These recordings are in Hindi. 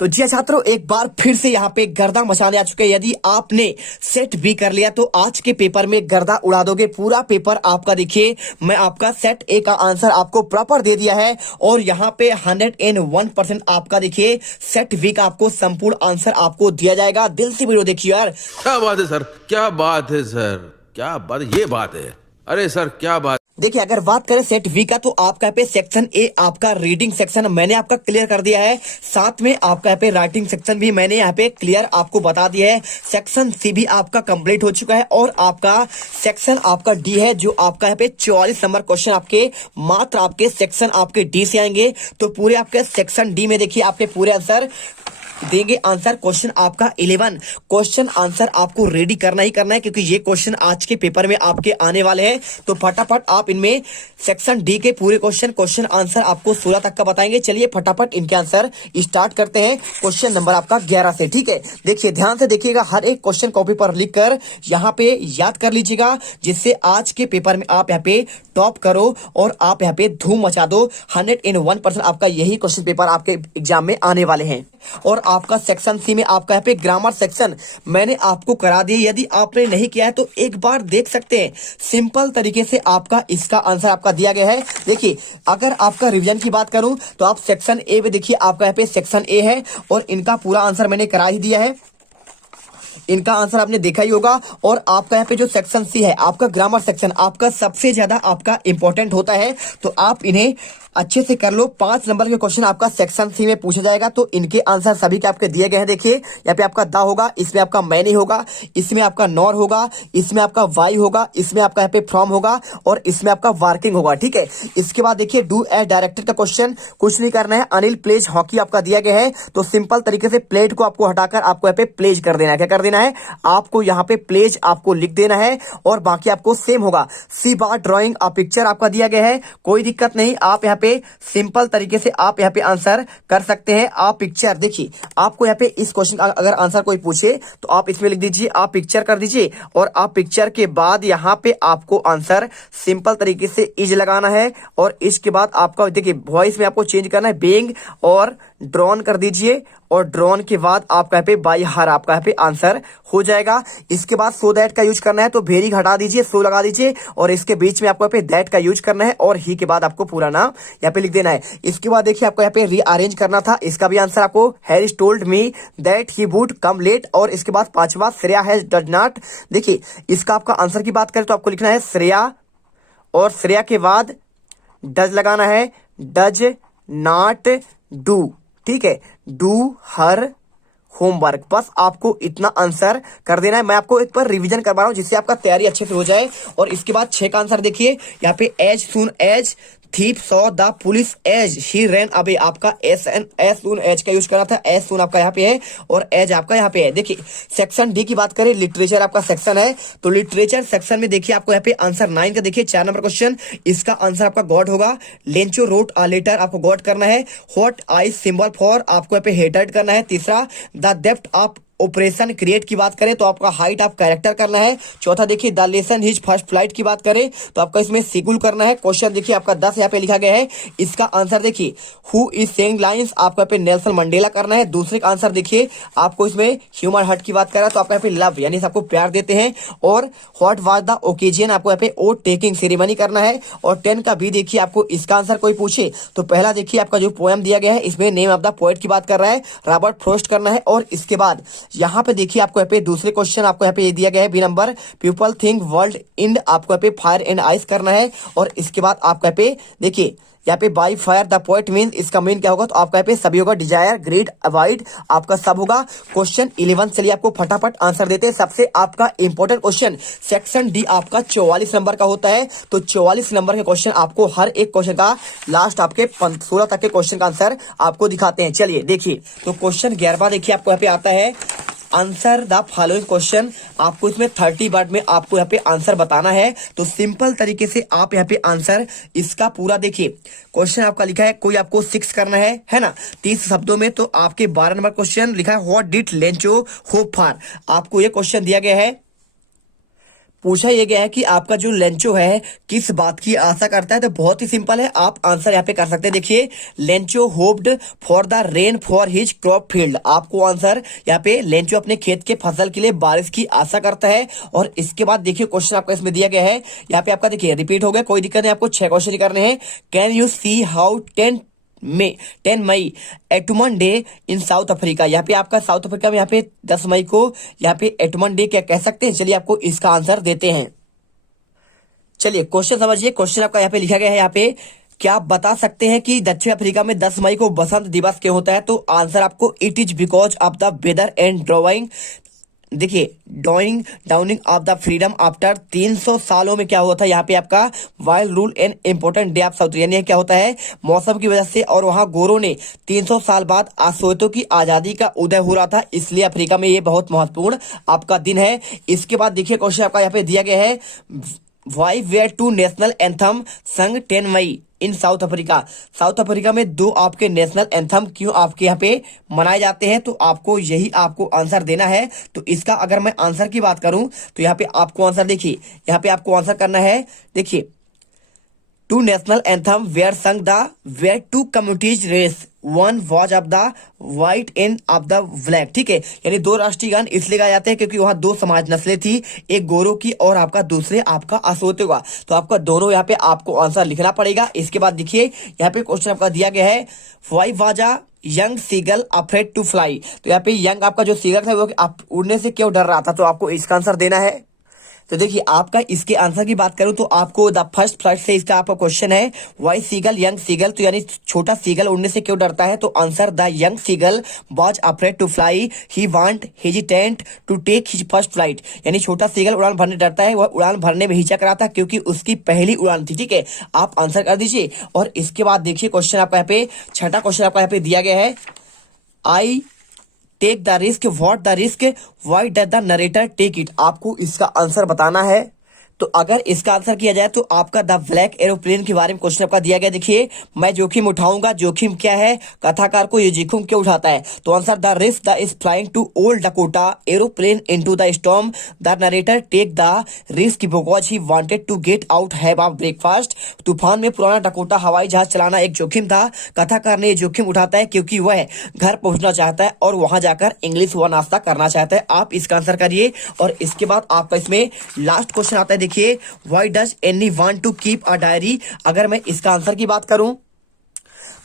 तो जी हाँ छात्रों, एक बार फिर से यहाँ पे गर्दा मचाने आ चुके हैं। यदि आपने सेट बी कर लिया तो आज के पेपर में गर्दा उड़ा दोगे। पूरा पेपर आपका देखिए, मैं आपका सेट ए का आंसर आपको प्रॉपर दे दिया है और यहाँ पे 101% आपका देखिए सेट बी का आपको संपूर्ण आंसर आपको दिया जाएगा। दिल से वीडियो देखिए यार। क्या बात है सर, क्या बात है सर, क्या बात, ये बात है। अरे सर क्या बात। देखिए, अगर बात करें सेट वी का तो आपका यहाँ पे सेक्शन ए आपका रीडिंग सेक्शन मैंने आपका क्लियर कर दिया है। साथ में आपका यहाँ पे राइटिंग सेक्शन भी मैंने यहाँ पे क्लियर आपको बता दिया है। सेक्शन सी भी आपका कंप्लीट हो चुका है और आपका सेक्शन आपका डी है, जो आपका यहाँ पे 44 नंबर क्वेश्चन आपके मात्र आपके सेक्शन आपके डी से आएंगे। तो पूरे आपके सेक्शन डी में देखिए आपके पूरे आंसर देंगे। आंसर क्वेश्चन आपका 11 क्वेश्चन आंसर आपको रेडी करना ही करना है, क्योंकि ये क्वेश्चन आज के पेपर में आपके आने वाले हैं। तो फटाफट आप इनमें सेक्शन डी के पूरे क्वेश्चन आंसर आपको 16 तक का बताएंगे। चलिए फटाफट इनके आंसर स्टार्ट करते हैं क्वेश्चन नंबर आपका 11 से। ठीक है, देखिए ध्यान से देखिएगा, हर एक क्वेश्चन कॉपी पर लिख कर यहाँ पे याद कर लीजिएगा, जिससे आज के पेपर में आप यहाँ पे टॉप करो और आप यहाँ पे धूम मचा दो। 101% आपका यही क्वेश्चन पेपर आपके एग्जाम में आने वाले हैं। और आपका सेक्शन सी में आपका यहाँ पे ग्रामर सेक्शन मैंने आपको करा दिया। यदि आपने नहीं किया है तो एक बार देख सकते हैं। सिंपल तरीके से आपका इसका आंसर आपका दिया गया है। देखिए, अगर आपका रिवीजन की बात करूं तो आप सेक्शन ए में देखिए, आपका यहाँ पे सेक्शन ए है और इनका पूरा आंसर मैंने करा ही दिया है। इनका आंसर आपने देखा ही होगा। और आपका यहाँ पे जो सेक्शन सी है आपका ग्रामर सेक्शन आपका सबसे ज्यादा आपका इंपॉर्टेंट होता है, तो आप इन्हें अच्छे से कर लो। 5 नंबर के क्वेश्चन आपका सेक्शन सी में पूछा जाएगा। तो इनके आंसर सभी के आपके दिए गए हैं। देखिए यहाँ पे आपका दा होगा, इसमें आपका मैनी होगा, इसमें आपका नॉर होगा, इसमें आपका वाई होगा, इसमें आपका यहाँ पे फ्रॉम होगा और इसमें आपका वर्किंग होगा। ठीक है, इसके बाद देखिए डू एज डायरेक्टेड का क्वेश्चन कुछ नहीं करना है। अनिल प्लेज हॉकी आपका दिया गया है, तो सिंपल तरीके से प्लेट को आपको हटाकर आपको यहाँ पे प्लेज कर देना है। क्या कर देना है? आपको यहाँ पे प्लेज आपको लिख देना है और बाकी आपको सेम होगा। सी बार ड्रॉइंग पिक्चर आपका दिया गया है, कोई दिक्कत नहीं। आप यहाँ पे सिंपल तरीके से आप यहाँ पे आंसर कर सकते हैं। आप पिक्चर देखिए, आपको यहाँ पे इस क्वेश्चन का अगर आंसर कोई पूछे तो आप इसमें लिख दीजिए, आप पिक्चर कर दीजिए और आप पिक्चर के बाद यहाँ पे आपको आंसर सिंपल तरीके से इज लगाना है। और इसके बाद आपका देखिए वॉइस में आपको चेंज करना है, बेइंग और ड्रॉन कर दीजिए और ड्रॉन के बाद आपका यहाँ पे बाई हर आपका यहाँ पे आंसर हो जाएगा। इसके बाद सो दैट का यूज करना है, तो वेरी हटा दीजिए, सो लगा दीजिए और इसके बीच में आपको यहाँ पे दैट का यूज करना है और ही के बाद आपको पूरा नाम यहाँ पे लिख देना है। इसके बाद देखिए आपको यहाँ पे रीअरेंज करना था, इसका भी आंसर आपको Harris told me that he would come late. और इसके बाद 5वां श्रेया हैज डज नॉट। देखिए इसका आपका आंसर की बात करें तो आपको लिखना है श्रेया और श्रेया के बाद डज लगाना है, डज नॉट डू। ठीक है, डू हर होमवर्क। बस आपको इतना आंसर कर देना है। मैं आपको एक बार रिवीजन करवा रहा हूं जिससे आपका तैयारी अच्छे से हो जाए। और इसके बाद 6 का आंसर देखिए यहाँ पे as soon as thief saw the police as he ran away. आपका एस सुन एज का यूज करना था, एज सुन आपका यहाँ पे है और एज आपका यहाँ पे है। देखिए सेक्शन डी की बात करें, लिटरेचर आपका सेक्शन है, तो लिटरेचर सेक्शन में देखिए आपको यहाँ पे आंसर 9 का देखिए 4 नंबर क्वेश्चन, इसका आंसर आपका गॉड होगा। लेंचो रोट अ लेटर आपको गॉड करना है। व्हाट आई सिंबल फॉर आपको यहाँ पे हेटेड करना है। तीसरा the depth of operation create की बात करें तो आपका हाइट ऑफ कैरेक्टर करना है। चौथा देखिए the lesson his first flight की बात करें तो आपका इसमें सिगुल करना है। क्वेश्चन देखिए आपका 10 यहाँ पे लिखा गया है, इसका आंसर देखिए हु इज सेइंग लाइंस आपको यहाँ पे नेल्सन मंडेला करना है। दूसरे का आंसर देखिए आपको इसमें ह्यूमन हार्ट की बात करें तो आपको यहाँ पे लव यानी आपको प्यार देते हैं। और व्हाट वाज द ओकेजन आपको यहाँ पे ओट टेकिंग सेरेमनी करना है। और 10 का भी देखिए आपको इसका आंसर कोई पूछे तो पहला देखिए आपका जो पोएम दिया गया है इसमें नेम ऑफ द पोएट की बात कर रहा है, रॉबर्ट फ्रॉस्ट करना है। और इसके बाद यहाँ पे देखिए आपको यहाँ पे दूसरे क्वेश्चन आपको यहाँ पे ये दिया गया है B number, people think world end आपको यहाँ पे फायर एंड आइस करना है। और इसके बाद आपको यहाँ पे देखिए यहाँ पे by fire the poet mean, इसका मीन क्या होगा तो आपका यहाँ पे सभी होगा, डिजायर ग्रीड अवॉइड आपका सब होगा। क्वेश्चन 11 चलिए आपको फटाफट आंसर देते हैं। सबसे आपका इंपॉर्टेंट क्वेश्चन सेक्शन डी आपका 44 नंबर का होता है, तो 44 नंबर के क्वेश्चन आपको हर एक क्वेश्चन का लास्ट आपके 16 तक के क्वेश्चन का आंसर आपको दिखाते हैं। चलिए देखिए, तो क्वेश्चन 11 देखिए आपको यहाँ पे आता है, आंसर द फॉलोइंग क्वेश्चन। आपको इसमें 30 वर्ड में आपको यहाँ पे आंसर बताना है। तो सिंपल तरीके से आप यहाँ पे आंसर इसका पूरा देखिए, क्वेश्चन आपका लिखा है कोई आपको 6 करना है ना 30 शब्दों में। तो आपके 12 नंबर क्वेश्चन लिखा है what did Lencho hope for. आपको ये क्वेश्चन दिया गया है पूछा ये गया है कि आपका जो लेंचो है किस बात की आशा करता है। तो बहुत ही सिंपल है, आप आंसर यहाँ पे कर सकते हैं। देखिए, Lencho hoped for the rain for his crop field. आपको आंसर यहाँ पे लेंचो अपने खेत के फसल के लिए बारिश की आशा करता है। और इसके बाद देखिए क्वेश्चन आपका इसमें दिया गया है, यहाँ पे आपका देखिए रिपीट हो गया, कोई दिक्कत नहीं, आपको 6 क्वेश्चन करने हैं। Can you see how 10 May एटमन डे इन साउथ अफ्रीका। यहाँ पे आपका साउथ अफ्रीका में यहाँ पे 10 मई को यहाँ पे एटमन डे क्या कह सकते हैं। चलिए आपको इसका आंसर देते हैं। चलिए क्वेश्चन समझिए, क्वेश्चन आपका यहाँ पे लिखा गया है, यहाँ पे क्या आप बता सकते हैं कि दक्षिण अफ्रीका में 10 मई को बसंत दिवस क्यों होता है। तो आंसर आपको it is because of the weather and drawing, देखिए drawing downing of the freedom after 300 सालों में क्या हुआ था यहाँ पे आपका wild rule and important day of south, यानी क्या होता है मौसम की वजह से, और वहां गोरों ने 300 साल बाद सोवियतों की आजादी का उदय हो रहा था, इसलिए अफ्रीका में ये बहुत महत्वपूर्ण आपका दिन है। इसके बाद देखिए क्वेश्चन आपका यहाँ पे दिया गया है, why were two national anthem sung 10 May in South Africa. South Africa में 2 आपके नेशनल एंथम क्यों आपके यहाँ पे मनाए जाते हैं। तो आपको यही आपको आंसर देना है। तो इसका अगर मैं आंसर की बात करूं तो यहाँ पे आपको आंसर देखिए, यहाँ पे आपको आंसर करना है, देखिए 2 national anthem were sung the were 2 communities race, one was of the white and of the black. ठीक है, यानी 2 राष्ट्रीय गान इसलिए गाए जाते हैं क्योंकि वहां 2 समाज नस्लें थी, एक गोरों की और आपका दूसरे आपका अशोते का। तो आपका दोनों यहाँ पे आपको आंसर लिखना पड़ेगा। इसके बाद देखिए यहाँ पे क्वेश्चन आपका दिया गया है, why was a young seagull afraid to fly. तो यहाँ पे यंग आपका जो सीगल था वो आप उड़ने से क्यों डर रहा था। तो आपको इसका आंसर देना है। तो देखिए आपका इसके आंसर की बात करूं तो आपको द फर्स्ट फ्लाइट से इसका आपका क्वेश्चन है, वाई सीगल यंग सीगल, तो यानी छोटा सीगल उड़ने से क्यों डरता है। तो answer the young seagull was afraid to fly, he want hesitant to take his first flight, यानी छोटा सीगल उड़ान भरने डरता है, वह उड़ान भरने में हिचक रहा था क्योंकि उसकी पहली उड़ान थी। ठीक है, आप आंसर कर दीजिए। और इसके बाद देखिए क्वेश्चन आपका यहाँ पे छठा क्वेश्चन आपका यहाँ पे दिया गया है, I take the risk, what the risk, why does the narrator take it. आपको इसका आंसर बताना है। तो अगर इसका आंसर किया जाए तो आपका द ब्लैक एरोप्लेन के बारे में क्वेश्चन आपका दिया गया। देखिए, मैं जोखिम उठाऊंगा, जोखिम क्या है, कथाकार को ये जोखिम क्यों उठाता है। तो answer the risk the is flying to old Dakota aeroplane into the storm, the narrator take the risk because he wanted to get out have a breakfast. तूफान में पुराना डकोटा हवाई जहाज चलाना एक जोखिम था, कथाकार ने ये जोखिम उठाता है क्योंकि वह घर पहुंचना चाहता है और वहां जाकर इंग्लिश व नाश्ता करना चाहता है। आप इसका आंसर करिए। और इसके बाद आपका इसमें लास्ट क्वेश्चन आता है, देखिए why does Anne want to keep a diary. अगर मैं इसका आंसर की बात करूं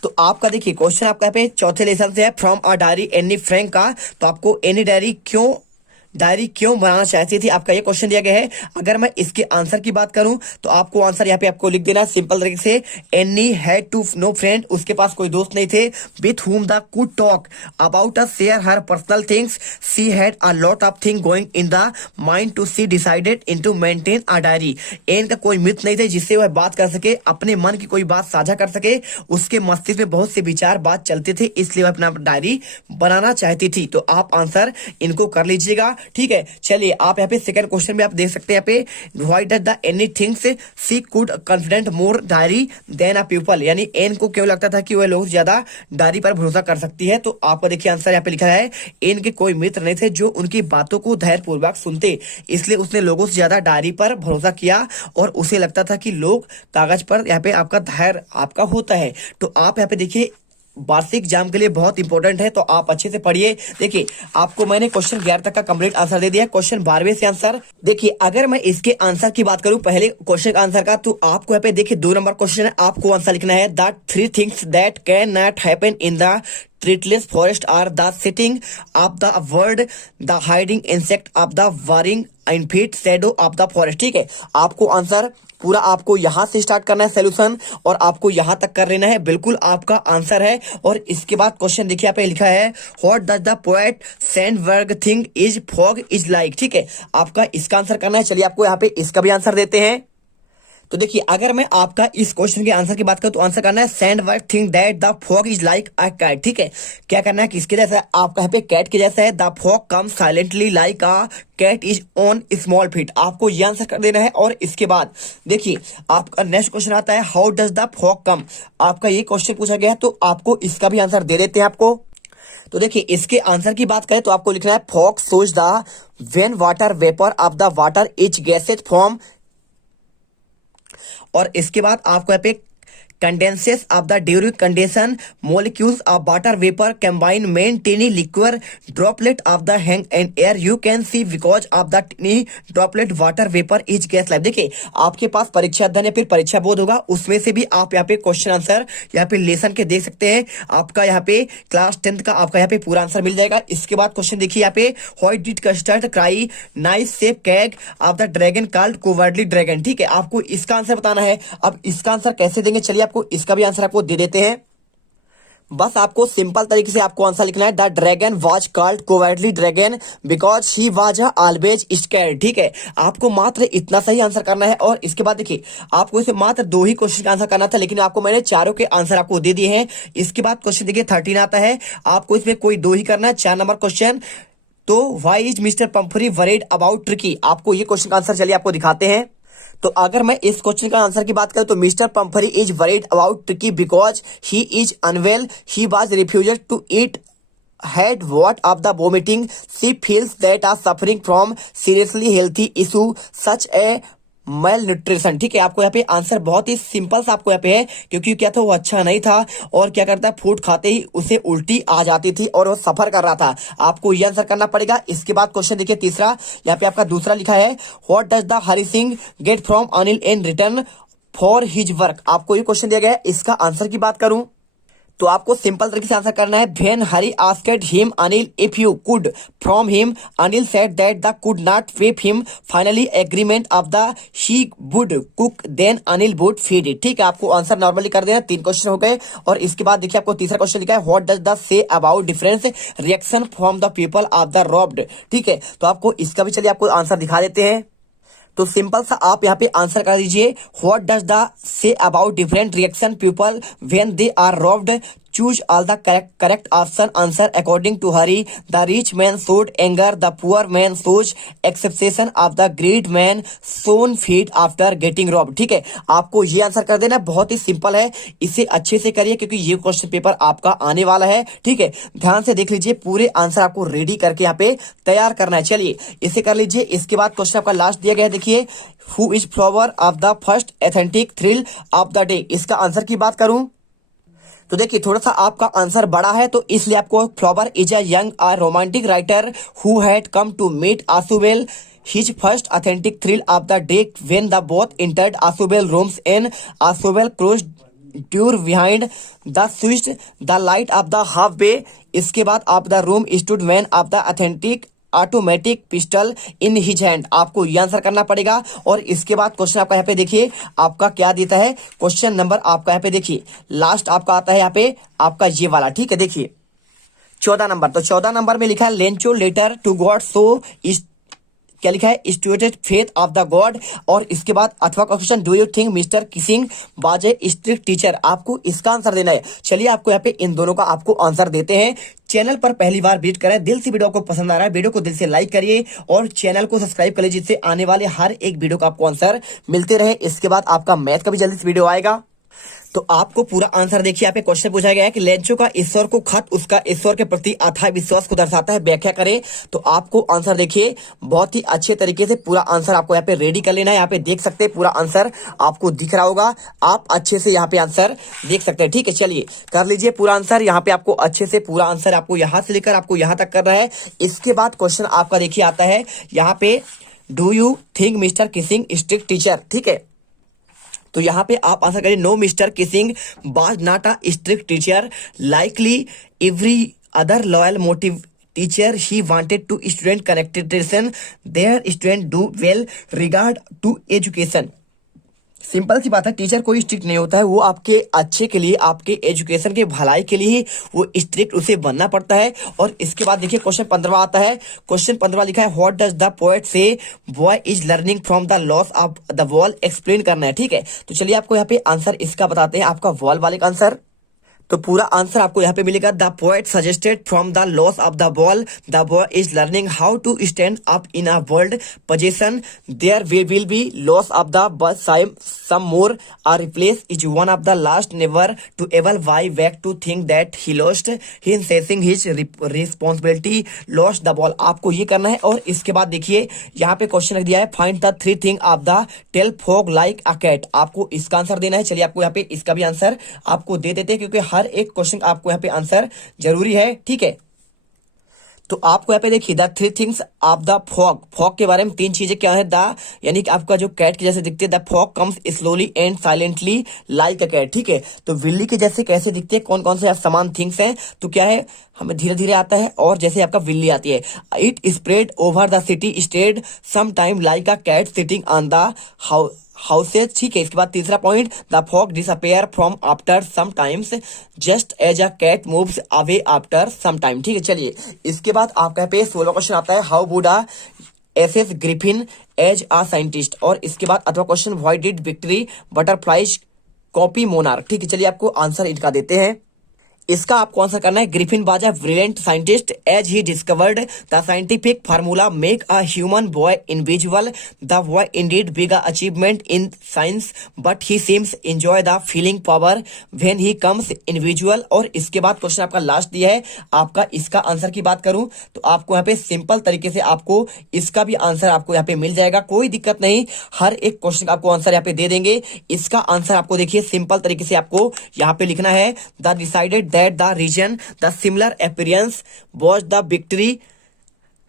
तो आपका देखिए क्वेश्चन आपका पे चौथे लेसन से है, from a diary Anne Frank का। तो आपको एनी डायरी क्यों बनाना चाहती थी, आपका ये क्वेश्चन दिया गया है। अगर मैं इसके आंसर की बात करूं तो आपको आंसर यहाँ पे आपको लिख देना सिंपल तरीके से, Anne had to no friend, उसके पास कोई दोस्त नहीं थे, with whom the could talk about a share her personal things, she had a lot of thing going in the mind to she decided in to maintain a diary. Anne का कोई मित्र नहीं थे जिससे वह बात कर सके, अपने मन की कोई बात साझा कर सके, उसके मस्तिष्क में बहुत से विचार बात चलते थे, इसलिए वह अपना डायरी बनाना चाहती थी। तो आप आंसर इनको कर लीजिएगा। ठीक है, चलिए आप यहाँ पे सेकंड क्वेश्चन में आप देख सकते हैं, यहाँ पे why does the Anne things she could confident more diary than a people, यानी एन को क्यों लगता था कि वह लोग ज्यादा डायरी पर भरोसा कर सकती है। तो आपको देखिए आंसर यहाँ पे लिखा है, एन के कोई मित्र नहीं थे जो उनकी बातों को धैर्यपूर्वक सुनते, इसलिए उसने लोगों से ज्यादा डायरी पर भरोसा किया और उसे लगता था कि लोग कागज पर यहाँ पे आपका धैर्य आपका होता है। तो आप यहाँ पे देखिए वार्षिक एग्जाम के लिए बहुत इंपॉर्टेंट है, तो आप अच्छे से पढ़िए। देखिए आपको मैंने क्वेश्चन 11 तक का कंप्लीट आंसर दे दिया, क्वेश्चन 12वें से आंसर देखिए। अगर मैं इसके आंसर की बात करूं पहले क्वेश्चन का आंसर का, तो आपको यहाँ पे देखिए 2 नंबर क्वेश्चन है, आपको आंसर लिखना है, the 3 things that can not happen in the treeless forest are the sitting of the bird, the hiding insect of the whirring infant shadow of the forest। ठीक है, आपको आंसर पूरा आपको यहां से स्टार्ट करना है सोल्यूशन और आपको यहां तक कर लेना है, बिल्कुल आपका आंसर है। और इसके बाद क्वेश्चन देखिए यहाँ पे लिखा है, what does the poet Sandberg think is fog is like. ठीक है, आपका इसका आंसर करना है। चलिए आपको यहाँ पे इसका भी आंसर देते हैं। तो देखिए अगर मैं आपका इस क्वेश्चन के आंसर की बात करूं तो आंसर करना है, Sandburg think that the fog is like a cat. ठीक है, क्या करना है, किसके जैसा है, आपका यहाँ पे कैट के जैसा है, the fog come silently like a cat is on small feet. आपको ये आंसर कर देना है। और इसके बाद देखिए आपका नेक्स्ट क्वेश्चन आता है, हाउ डज द फॉग कम। आपका ये क्वेश्चन पूछा गया है, तो आपको इसका भी आंसर दे देते हैं आपको। तो तो देखिए इसके आंसर की बात करें तो आपको लिखना है fog shows the when water vapour of the water is gases form, और इसके बाद आपको यहाँ पे condenses of the during condensation molecules of water vapor combine main tiny liquid droplet of the hang and air you can see because of the tiny droplet water vapor is gas like। देखिए आपके पास परीक्षा अध्ययन या फिर परीक्षा बोध होगा, उसमें से भी आप यहाँ पे क्वेश्चन आंसर यहाँ पे लेसन के देख सकते हैं। आपका यहाँ पे क्लास 10th का आपका यहाँ पे पूरा आंसर मिल जाएगा। इसके बाद क्वेश्चन देखिए यहाँ पे why did Custard cry nice safe cage of the dragon called cowardly dragon. ठीक है, आपको इसका आंसर बताना है। अब इसका आंसर कैसे देंगे, चलिए आपको इसका भी आंसर आपको दे देते हैं। बस आपको सिंपल तरीके से आपको आंसर लिखना है the dragon was called cowardly dragon because he was always scared. ठीक है, आपको मात्र इतना सही आंसर करना है। और इसके बाद देखिए आपको इसे मात्र 2 ही क्वेश्चन का आंसर करना था, लेकिन आपको मैंने चारों के आंसर आपको दे दिए हैं। इसके बाद क्वेश्चन देखिए 13 आता है, आपको इसमें कोई 2 ही करना है। 4 नंबर क्वेश्चन, तो why is mister Pumphrey worried about Tricki. आपको ये क्वेश्चन का आंसर चलिए आपको दिखाते हैं। तो अगर मैं इस क्वेश्चन का आंसर की बात करूं तो mister Pumphrey is worried about Tricki because he is unwell, he was refused to eat had what of the vomiting, she feels that are suffering from seriously healthy issue such a malnutrition। ठीक है, आपको यहाँ पे आंसर बहुत ही सिंपल सा आपको यहाँ पे है, क्योंकि क्या था वो अच्छा नहीं था और क्या करता है फूड खाते ही उसे उल्टी आ जाती थी और वो सफर कर रहा था। आपको ये आंसर करना पड़ेगा। इसके बाद क्वेश्चन देखिए तीसरा, यहाँ पे आपका दूसरा लिखा है what does the Hari Singh get from Anil in return for his work. आपको ये क्वेश्चन दिया गया है, इसका आंसर की बात करूं तो आपको सिंपल तरीके से आंसर करना है when Hari asked him Anil if you could from him Anil said that the could not pay him finally agreement of the he would cook then Anil would feed it. ठीक है, आपको आंसर नॉर्मली कर देना। 3 क्वेश्चन हो गए। और इसके बाद देखिए आपको तीसरा क्वेश्चन लिखा है what does the say about difference reaction from the people of the robbed. ठीक है, तो आपको इसका भी चलिए आपको आंसर दिखा देते हैं। तो सिंपल सा आप यहाँ पे आंसर कर दीजिए what does the say about different reaction people when they are robbed, choose all the correct option answer according to Hari। The rich man showed anger, the poor man shows acceptation of the great man shown feed after getting robbed। ठीक है, आपको ये आंसर कर देना, बहुत ही सिंपल है, इसे अच्छे से करिए क्योंकि ये क्वेश्चन पेपर आपका आने वाला है। ठीक है, ध्यान से देख लीजिए, पूरे आंसर आपको रेडी करके यहाँ पे तैयार करना है। चलिए इसे कर लीजिए। इसके बाद क्वेश्चन आपका लास्ट दिया गया है, देखिए who is flower of the first authentic thrill of the day. इसका आंसर की बात करूं तो देखिए थोड़ा सा आपका आंसर बड़ा है, तो इसलिए आपको flower is a young ah romantic writer who had come to meet Asubel his first authentic thrill of the day when the both entered Asubel rooms and Asubel closed door behind the switched the light of the halfway। इसके बाद of the room stood man of the authentic automatic pistol in his hand. आपको ये आंसर करना पड़ेगा। और इसके बाद क्वेश्चन आपका यहाँ पे देखिए आपका क्या देता है, क्वेश्चन नंबर आपका यहाँ पे देखिए लास्ट आपका आता है यहाँ पे आपका ये वाला। ठीक है, देखिए 14 नंबर। तो 14 नंबर में लिखा है लेंचो लेटर टू गॉड सो इस क्या लिखा है student faith of the God. और इसके बाद अथवा question do you think mister Keesing was a strict teacher. आपको इसका आंसर देना है। चलिए आपको यहाँ पे इन दोनों का आपको आंसर देते हैं। चैनल पर पहली बार विजिट करें, दिल से वीडियो को पसंद आ रहा है वीडियो को दिल से लाइक करिए और चैनल को सब्सक्राइब करिए, जिससे आने वाले हर एक वीडियो का आपको आंसर मिलते रहे। इसके बाद आपका मैथ का भी जल्दी से वीडियो आएगा। तो आपको पूरा आंसर देखिए, यहाँ पे क्वेश्चन पूछा गया है कि लेंचो का ईश्वर को खत उसका ईश्वर के प्रति अथाह विश्वास को दर्शाता है, व्याख्या करें। तो आपको आंसर देखिए बहुत ही अच्छे तरीके से पूरा आंसर आपको यहाँ पे रेडी कर लेना है। यहाँ पे देख सकते हैं पूरा आंसर आपको दिख रहा होगा, आप अच्छे से यहाँ पे आंसर देख सकते हैं। ठीक है, चलिए कर लीजिए पूरा आंसर। यहाँ पे आपको अच्छे से पूरा आंसर आपको यहाँ से लेकर आपको यहाँ तक करना है। इसके बाद क्वेश्चन आपका देखिए आता है यहाँ पे do you think mister Keesing strict teacher. ठीक है, तो यहाँ पे आप आंसर करिए no mister Keesing was not a strict teacher likely every other loyal motive teacher he wanted to student connectation their student do well regard to education. Simple सी बात है, टीचर कोई स्ट्रिक्ट नहीं होता है, वो आपके अच्छे के लिए आपके एजुकेशन के भलाई के लिए ही वो स्ट्रिक्ट उसे बनना पड़ता है। और इसके बाद देखिए क्वेश्चन 15 आता है। क्वेश्चन 15 लिखा है व्हाट डज द पोएट से boy is learning from the loss of the wall. Explain करना है। ठीक है, तो चलिए आपको यहाँ पे आंसर इसका बताते हैं, आपका वॉल वाले का आंसर। तो पूरा आंसर आपको यहाँ पे मिलेगा। The poet suggested from the loss of the ball the boy is learning how to stand up in a world position there will be loss of the but some more are replace is one of the last never to ever why back to think that he lost he ceasing his responsibility lost the ball. आपको ये करना है और इसके बाद देखिए यहाँ पे क्वेश्चन रख दिया है find the three thing of the tale fog like a cat. आपको इसका आंसर देना है। चलिए आपको यहाँ पे इसका भी आंसर आपको दे देते हैं क्योंकि हर एक क्वेश्चन आपको यहाँ पे आंसर जरूरी है, ठीक है। तो आपको यहाँ पे देखिए the three things of the fog, fog के बारे में तीन चीजें क्या है। द यानी कि आपका जो कैट के जैसे दिखते हैं, the fog comes slowly and silently like a cat, ठीक है। तो बिल्ली के जैसे कैसे दिखते हैं, कौन कौन से समान थिंग्स हैं, तो क्या है हमें धीरे धीरे आता है और जैसे आपका बिल्ली आती है। It spread over the city stayed some time like a cat sitting on the houses, ठीक है। इसके बाद तीसरा point the fog disappear from after some times just as a cat moves away after some time, ठीक है। चलिए इसके बाद आपका यहाँ पे 16वां क्वेश्चन आता है how would a as Griffin as a scientist. और इसके बाद अथवा question why did victory butterflies copy monarch, ठीक है। चलिए आपको आंसर इनका देते हैं। इसका आपको आंसर करना है Griffin was a brilliant scientist as he discovered the scientific formula make a human boy invisible the boy indeed big achievement in science but he seems enjoy the feeling power when he comes individual. और इसके बाद क्वेश्चन आपका लास्ट दिया है आपका, इसका आंसर की बात करूं तो आपको यहाँ पे सिंपल तरीके से आपको इसका भी आंसर आपको यहाँ पे मिल जाएगा, कोई दिक्कत नहीं। हर एक क्वेश्चन का आपको आंसर यहाँ पे दे देंगे। इसका आंसर आपको देखिए सिंपल तरीके से आपको यहाँ पे लिखना है the decided that the region the similar appearance was the victory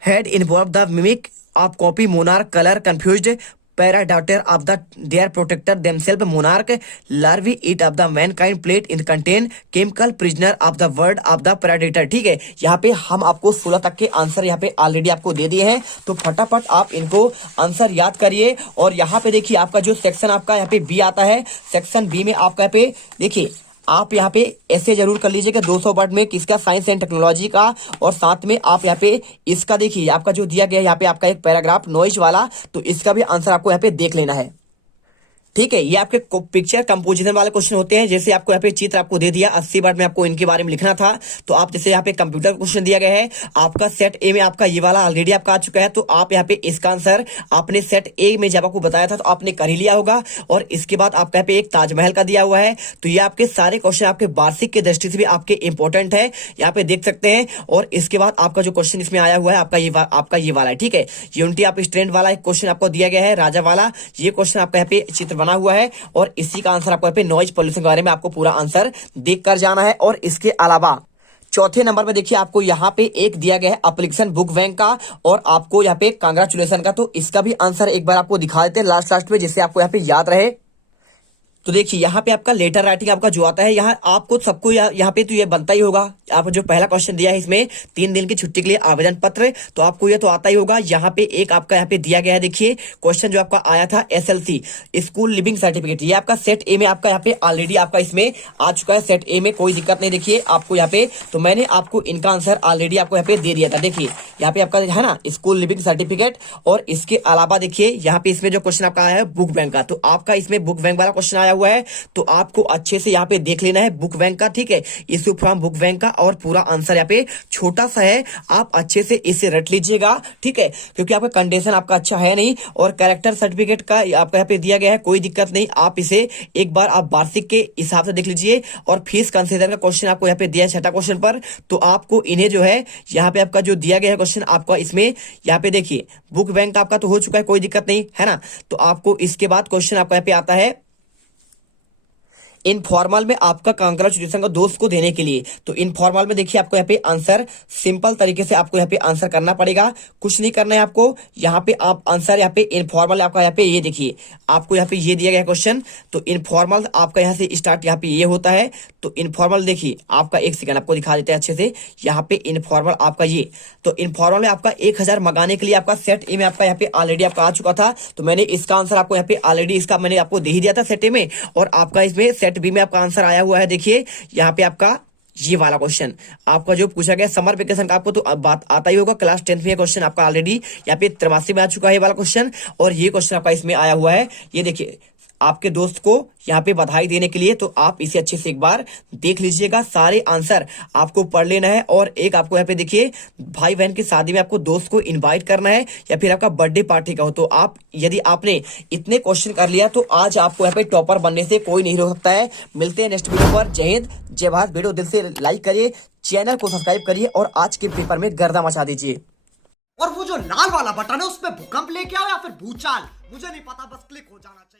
had involved the mimic of copy monarch color confused paradoter of the their protector themselves monarch larvae eat of the mankind plate in contain chemical prisoner of the word of the predator, ठीक है। यहाँ पे हम आपको 16 तक के आंसर यहाँ पे ऑलरेडी आपको दे दिए हैं, तो फटाफट आप इनको आंसर याद करिए। और यहाँ पे देखिए आपका जो सेक्शन आपका यहाँ पे बी आता है, सेक्शन बी में आपका यहाँ पे देखिए आप यहाँ पे ऐसे जरूर कर लीजिए कि 200 वर्ड में किसका साइंस एंड टेक्नोलॉजी का, और साथ में आप यहाँ पे इसका देखिए आपका जो दिया गया है यहाँ पे आपका एक पैराग्राफ नॉइज वाला, तो इसका भी आंसर आपको यहाँ पे देख लेना है, ठीक है। ये आपके पिक्चर कंपोजिशन वाले क्वेश्चन होते हैं। जैसे आपको यहाँ पे चित्र आपको दे दिया 80 वर्ड में आपको इनके बारे में लिखना था, तो आप जैसे यहाँ पे कंप्यूटर क्वेश्चन दिया गया है आपका सेट ए में आपका ये वाला ऑलरेडी आपका आ चुका है, तो आप यहाँ पे इसका आंसर आपने सेट ए में जब आपको बताया था तो आपने कर ही लिया होगा। और इसके बाद आपका यहाँ पे एक ताजमहल का दिया हुआ है, तो ये आपके सारे क्वेश्चन आपके वार्षिक की दृष्टि से भी आपके इंपॉर्टेंट है, यहाँ पे देख सकते हैं। और इसके बाद आपका जो क्वेश्चन इसमें आया हुआ है आपका ये वाला है, ठीक है। यूनिटी ऑफ स्ट्रेंथ वाला एक क्वेश्चन आपको दिया गया है, राजा वाला, ये क्वेश्चन आपका यहाँ पे चित्र बना हुआ है। और इसी का आंसर आपको यहाँ पे नॉइज पॉल्यूशन के बारे में आपको पूरा आंसर देख कर जाना है। और इसके अलावा चौथे नंबर पे देखिए आपको यहाँ पे एक दिया गया है एप्लीकेशन बुक बैंक का, और आपको यहाँ पे कांग्रेचुलेशन का, तो इसका भी आंसर एक बार आपको दिखा देते हैं लास्ट में, जिससे आपको यहाँ पे याद रहे। तो देखिए यहाँ पे आपका लेटर राइटिंग आपका जो आता है, यहाँ आपको सबको यहाँ पे तो ये बनता ही होगा। आप जो पहला क्वेश्चन दिया है इसमें 3 दिन की छुट्टी के लिए आवेदन पत्र, तो आपको ये तो आता ही होगा। यहाँ पे एक आपका यहाँ पे दिया गया है, देखिए क्वेश्चन जो आपका आया था SLC स्कूल लिविंग सर्टिफिकेट, ये आपका सेट ए में आपका यहाँ पे ऑलरेडी आपका इसमें आ चुका है, सेट ए में कोई दिक्कत नहीं। देखिए आपको यहाँ पे तो मैंने आपको इनका आंसर ऑलरेडी आपको यहाँ पे दे दिया था। देखिए यहाँ पे आपका है ना स्कूल लिविंग सर्टिफिकेट, और इसके अलावा देखिए यहाँ पे इसमें जो क्वेश्चन आपका आया है बुक बैंक का, तो आपका इसमें बुक बैंक वाला क्वेश्चन आया हुआ है, तो आपको अच्छे से यहाँ पे देख लेना है बुक बैंक का, ठीक है। इश्यू फ्रॉम बुक बैंक का, और पूरा आंसर यहाँ पे छोटा सा है, आप अच्छे से इसे रट लीजिएगा, ठीक है, क्योंकि आपका कंडीशन आपका अच्छा है नहीं। और कैरेक्टर सर्टिफिकेट का आपका यहाँ पे दिया गया है, कोई दिक्कत नहीं, आप इसे एक बार आप वार्षिक के हिसाब से देख लीजिए। और फीस कंसीडर का क्वेश्चन आपको यहाँ पे दिया है 6ठा क्वेश्चन पर, तो आपको इन्हें जो है यहाँ पे आपका जो दिया गया है क्वेश्चन आपका इसमें यहाँ पे देखिए बुक बैंक का आपका तो हो चुका है, कोई दिक्कत नहीं है ना। तो आपको इसके बाद क्वेश्चन आपका यहाँ पे आता है इनफॉर्मल में आपका कांग्रेचुलेशन का दोस्त को देने के लिए, तो इनफॉर्मल में देखिए आपको यहाँ पे आंसर सिंपल तरीके से आपको यहाँ पे आंसर करना पड़ेगा, कुछ नहीं करना है आपको। यहाँ पे आप आंसर यहाँ पे इनफॉर्मल आपका यहाँ पे ये देखिए आपको यहाँ पे ये दिया गया क्वेश्चन, तो इनफॉर्मल आपका यहाँ से स्टार्ट यहाँ पे ये होता है। तो इनफॉर्मल देखिए आपका एक सेकंड आपको दिखा देते हैं अच्छे से, यहाँ पे इनफॉर्मल आपका ये, तो इनफॉर्मल में आपका 1000 मंगाने के लिए आपका सेट ए में आपका यहाँ पे ऑलरेडी आपका आ चुका था, तो मैंने इसका आंसर आपको यहाँ पे ऑलरेडी इसका मैंने आपको दे ही दिया था सेट ए में। और आपका इसमें सेट बी में आपका आंसर आया हुआ है, देखिए यहाँ पे आपका ये वाला क्वेश्चन आपका जो पूछा गया समर वेकेशन का, आपको तो बात आता ही होगा, क्लास 10th में क्वेश्चन आपका ऑलरेडी यहाँ पे 83 में आ चुका है ये वाला क्वेश्चन। और ये क्वेश्चन आपका इसमें आया हुआ है, ये देखिए आपके दोस्त को यहाँ पे बधाई देने के लिए। तो आप इसे अच्छे से एक बार देख लीजिएगा, सारे आंसर आपको पढ़ लेना है। और एक आपको यहाँ पे देखिए, भाई बहन की शादी में आपको दोस्त को इनवाइट करना है या फिर आपका बर्थडे पार्टी का हो, तो आप यदि आपने इतने क्वेश्चन कर लिया तो आज आपको यहाँ पे टॉपर बनने से कोई नहीं रोक सकता है। मिलते हैं नेक्स्ट वीडियो पर। जय हिंद, जय भारत। वीडियो दिल से लाइक करिए, चैनल को सब्सक्राइब करिए और आज के पेपर में गर्दा मचा दीजिए। और वो जो लाल वाला बटन है उस पे भूकंप लेके आओ या फिर भूचाल, मुझे नहीं पता, बस क्लिक हो जाना चाहिए।